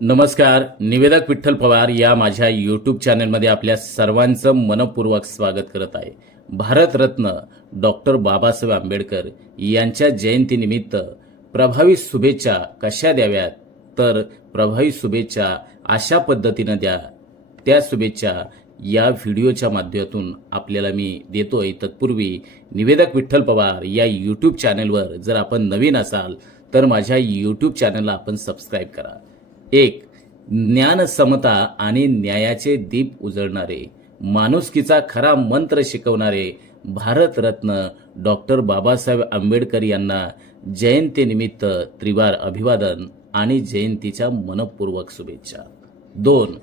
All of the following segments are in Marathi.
नमस्कार. निवेदक विठ्ठल पवार या माझ्या यूट्यूब चॅनलमध्ये आपल्या सर्वांचं मनपूर्वक स्वागत करत आहे. भारतरत्न डॉक्टर बाबासाहेब आंबेडकर यांच्या जयंतीनिमित्त प्रभावी शुभेच्छा कशा द्याव्यात, तर प्रभावी शुभेच्छा अशा पद्धतीनं द्या. त्या शुभेच्छा या व्हिडिओच्या माध्यमातून आपल्याला मी देतोय. तत्पूर्वी निवेदक विठ्ठल पवार या यूट्यूब चॅनलवर जर आपण नवीन असाल तर माझ्या यूट्यूब चॅनलला आपण सबस्क्राईब करा. एक, ज्ञान, समता आणि न्यायाचे दीप उजळणारे, माणुसकीचा खरा मंत्र शिकवणारे भारतरत्न डॉक्टर बाबासाहेब आंबेडकर यांना जयंतीनिमित्त त्रिवार अभिवादन आणि जयंतीच्या मनपूर्वक शुभेच्छा. 2,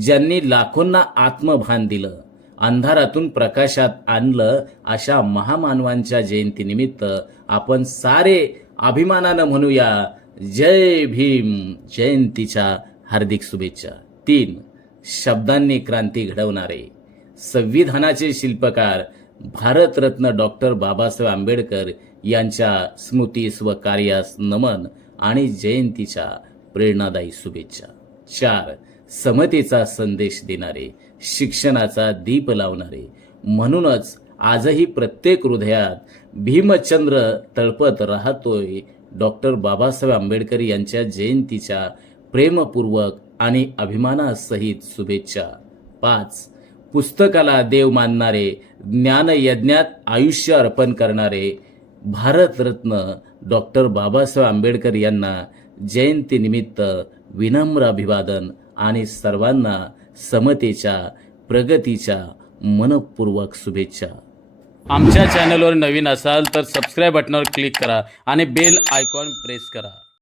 ज्यांनी लाखोंना आत्मभान दिलं, अंधारातून प्रकाशात आणलं, अशा महामानवांच्या जयंतीनिमित्त आपण सारे अभिमानानं म्हणूया जय भीम. जयंतीच्या हार्दिक शुभेच्छा. 3, शब्दांनी क्रांती घडवणारे, संविधानाचे शिल्पकार भारतरत्न डॉक्टर बाबासाहेब आंबेडकर यांच्या स्मृतीस व कार्यास नमन आणि जयंतीच्या प्रेरणादायी शुभेच्छा. 4, समतेचा संदेश देणारे, शिक्षणाचा दीप लावणारे, म्हणूनच आजही प्रत्येक हृदयात भीमचंद्र तळपत राहतोय. डॉक्टर बाबासाहेब आंबेडकर यांच्या जयंतीच्या प्रेमपूर्वक आणि अभिमानासहित शुभेच्छा. 5, पुस्तकाला देव मानणारे, ज्ञानयज्ञात आयुष्य अर्पण करणारे भारतरत्न डॉक्टर बाबासाहेब आंबेडकर यांना जयंतीनिमित्त विनम्र अभिवादन आणि सर्वांना समतेच्या, प्रगतीच्या मनपूर्वक शुभेच्छा. आमच्या चॅनलवर नवीन असाल तर सबस्क्राईब बटनावर क्लिक करा आणि बेल आयकॉन प्रेस करा.